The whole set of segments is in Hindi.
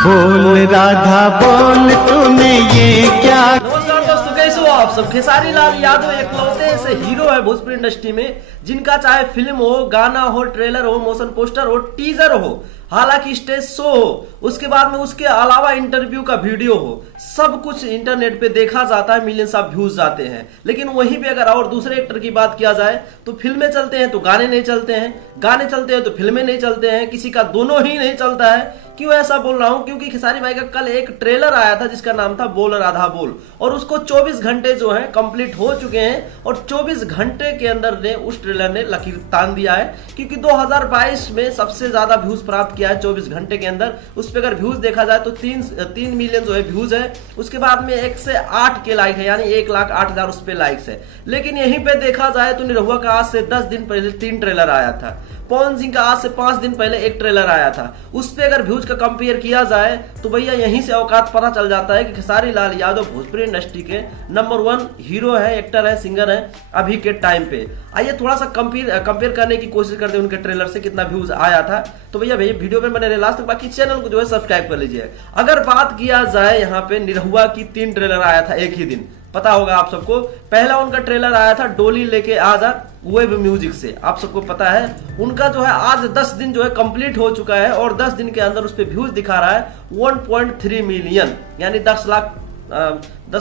बोल राधा बोल तूने ये क्या। नमस्कार दोस्तों, कैसे हो आप सब। खेसारी लाल यादव एकलौते ऐसे हीरो है भोजपुरी इंडस्ट्री में जिनका चाहे फिल्म हो, गाना हो, ट्रेलर हो, मोशन पोस्टर हो, टीजर हो, हालांकि स्टेज शो हो, उसके बाद में उसके अलावा इंटरव्यू का वीडियो हो, सब कुछ इंटरनेट पे देखा जाता है, मिलियंस ऑफ व्यूज जाते हैं। लेकिन वहीं पे अगर और दूसरे एक्टर की बात किया जाए तो फिल्में चलते हैं तो गाने नहीं चलते हैं, गाने चलते हैं तो फिल्में नहीं चलते हैं, किसी का दोनों ही नहीं चलता है। क्यों ऐसा बोल रहा हूं? क्योंकि खेसारी भाई का कल एक ट्रेलर आया था जिसका नाम था बोल राधा बोल, और उसको 24 घंटे जो है कंप्लीट हो चुके हैं और 24 घंटे के अंदर ने उस ट्रेलर ने लकीर तान दिया है। क्योंकि 2022 में सबसे ज्यादा व्यूज प्राप्त किया है 24 घंटे के अंदर। उस पर अगर व्यूज देखा जाए तो 3 मिलियन जो है व्यूज है। उसके बाद में 1 से 8 के लाइक है, यानी 1,08,000 उस पर लाइक्स है। लेकिन यहीं पे देखा जाए तो निरहुआ का आज से 10 दिन पहले 3 ट्रेलर आया था। पवन सिंह का आज से 5 दिन पहले 1 ट्रेलर आया था। उस पे अगर व्यूज का कंपेयर किया जाए तो भैया यहीं से औकात पता चल जाता है कि खेसारी लाल यादव भोजपुरी इंडस्ट्री के नंबर 1 हीरो है, एक्टर है, सिंगर है अभी के टाइम पे। आइए थोड़ा सा कंपेयर करने की कोशिश करते हैं उनके ट्रेलर से कितना व्यूज आया था। तो भैया वीडियो में बने रहे लास्ट तक, बाकी चैनल को जो है सब्सक्राइब कर लीजिए। अगर बात किया जाए यहाँ पे निरहुआ की 3 ट्रेलर आया था एक ही दिन, पता होगा आप सबको। पहला उनका ट्रेलर आया था डोली लेके आजा वेब म्यूजिक से, आप सबको पता है। उनका जो है आज 10 दिन जो है कंप्लीट हो चुका है और 10 दिन के अंदर उस पर व्यूज दिखा रहा है 1.3 मिलियन, यानी 10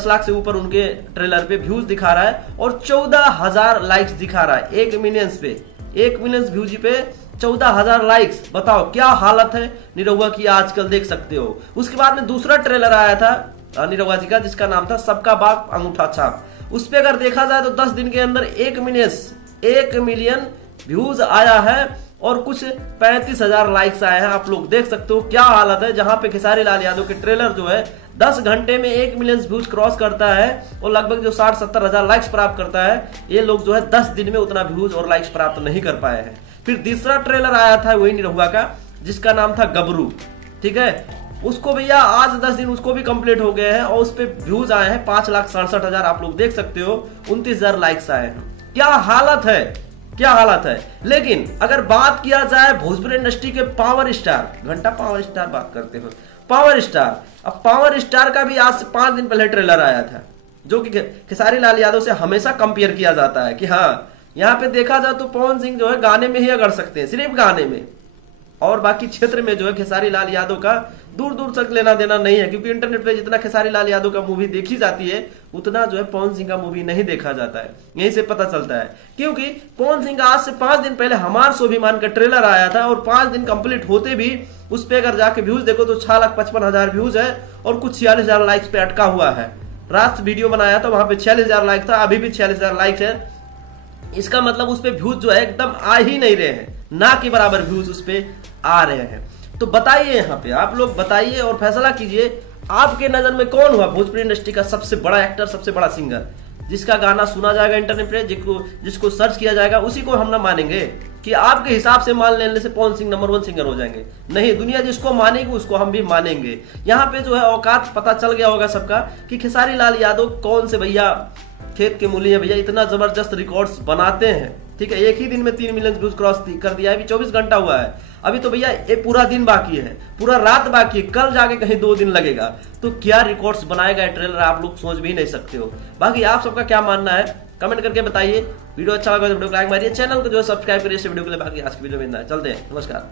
लाख से ऊपर उनके ट्रेलर पे व्यूज दिखा रहा है और 14,000 लाइक्स दिखा रहा है 1 मिलियंस पे। 1 मिलियन व्यूज पे 14,000 लाइक्स, बताओ क्या हालत है निरहुआ की आजकल, देख सकते हो। उसके बाद में दूसरा ट्रेलर आया था निरहुआ जी का जिसका नाम था सबका बाप अंगूठा छाप। उस पे अगर देखा जाए तो 10 दिन के अंदर 1 मिलियन व्यूज आया है और कुछ 35,000 लाइक्स आए हैं। आप लोग देख सकते हो क्या हालत है, जहां पे खेसारी लाल यादव के ट्रेलर जो है 10 घंटे में 1 मिलियन व्यूज क्रॉस करता है और लगभग जो 60-70 हजार लाइक्स प्राप्त करता है, ये लोग जो है 10 दिन में उतना व्यूज और लाइक्स प्राप्त नहीं कर पाए हैं। फिर तीसरा ट्रेलर आया था वही निरहुआ का जिसका नाम था गबरू, ठीक है। उसको भैया आज 10 दिन उसको भी कंप्लीट हो गए हैं और उस पे व्यूज आए हैं 5,67,000, आप लोग देख सकते हो 29,000 लाइक्स आए हैं। क्या हालत है, क्या हालत है। लेकिन अगर बात किया जाए भोजपुरी इंडस्ट्री के पावर स्टार, घंटा पावर स्टार बात करते हो, पावर स्टार, अब पावर स्टार का भी आज से 5 दिन पहले ट्रेलर आया था जो कि खेसारी लाल यादव से हमेशा कंपेयर किया जाता है कि हाँ यहाँ पे देखा जाए तो पवन सिंह जो है गाने में ही अगड़ सकते हैं, सिर्फ गाने में, और बाकी क्षेत्र में जो है खेसारी लाल यादव का दूर दूर तक लेना देना नहीं है। क्योंकि इंटरनेट पे जितना खेसारी लाल यादव का मूवी देखी जाती है उतना जो है पवन सिंह का मूवी नहीं देखा जाता है, यहीं से पता चलता है। क्योंकि पवन सिंह का आज से 5 दिन पहले हमार स्वाभिमान का ट्रेलर आया था और 5 दिन कंप्लीट होते भी उस पर अगर जाके व्यूज देखो तो 6,55,000 व्यूज है और कुछ 46,000 लाइक्स पे अटका हुआ है। रात वीडियो बनाया था वहां पे 46,000 लाइक था, अभी भी 46,000 लाइक है। इसका मतलब उस पर व्यूज जो है एकदम आ ही नहीं रहे हैं, ना के बराबर व्यूज उस पर आ रहे हैं। तो बताइए यहाँ पे आप लोग बताइए और फैसला कीजिए, आपके नजर में कौन हुआ भोजपुरी इंडस्ट्री का सबसे बड़ा एक्टर, सबसे बड़ा सिंगर, जिसका गाना सुना जाएगा इंटरनेट पे, जिसको सर्च किया जाएगा उसी को हम ना मानेंगे कि आपके हिसाब से मान लेने से पवन सिंह नंबर 1 सिंगर हो जाएंगे। नहीं, दुनिया जिसको मानेगी उसको हम भी मानेंगे। यहाँ पे जो है औकात पता चल गया होगा सबका कि खेसारी लाल यादव कौन से भैया खेत के मूली है भैया, इतना जबरदस्त रिकॉर्ड्स बनाते हैं, ठीक है। एक ही दिन में 3 मिलियन व्यूज क्रॉस कर दिया है, अभी 24 घंटा हुआ है, अभी तो भैया ये पूरा दिन बाकी है, पूरा रात बाकी है, कल जाके कहीं 2 दिन लगेगा। तो क्या रिकॉर्ड्स बनाएगा ट्रेलर, आप लोग सोच भी नहीं सकते हो। बाकी आप सबका क्या मानना है कमेंट करके बताइए। वीडियो अच्छा लगा तो वीडियो को लाइक मारिए, चैनल को जो है सब्सक्राइब करिए इस वीडियो के लिए। बाकी आज की वीडियो में चलते हैं, नमस्कार।